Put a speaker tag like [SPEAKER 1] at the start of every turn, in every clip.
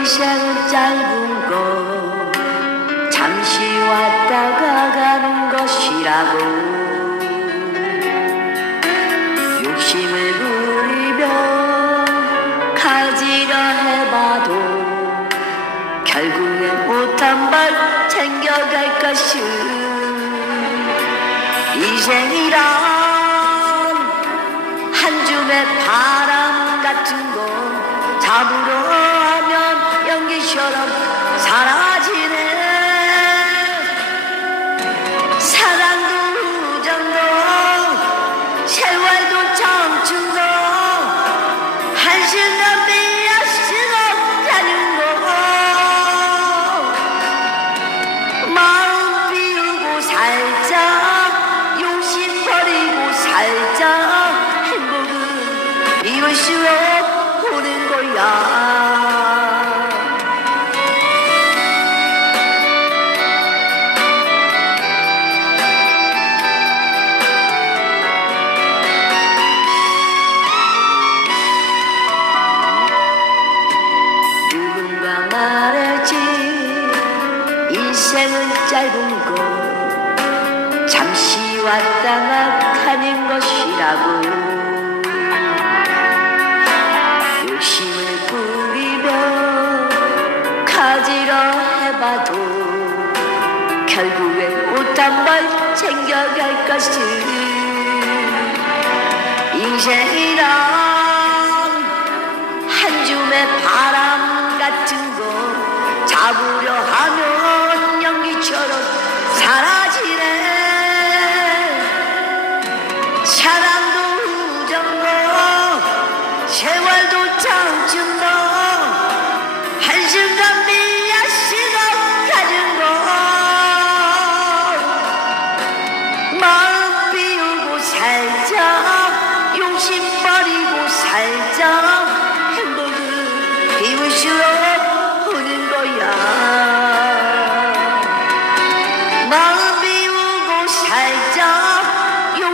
[SPEAKER 1] 인생은 짧은 거 잠시 왔다가 가는 것이라고. 욕심을 부리며 가지려 해봐도 결국엔 옷한벌 챙겨갈 것은 인생이란 한 줌의 바람 같은 거 잡으려 연기처럼 사라지네. 사랑도 우정도 세월도 청춘도 한순간 비할 수 없다는 거 마음 비우고 살자 욕심 버리고 살자 행복은 비울수록 오는 거야 인생은 짧은 거. 잠시 왔다가 가는 것이라고. 욕심을 부리며 가지려 해봐도 결국엔 옷한 벌 챙겨갈 것은 인생이란 사라지네. 사랑도 우정도 세월도 청춘도 한순간 비할 수가 가는 거 마음 비우고 살자 욕심 버리고 살자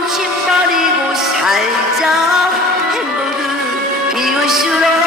[SPEAKER 1] 욕심 버리고 살자. 행복은 거야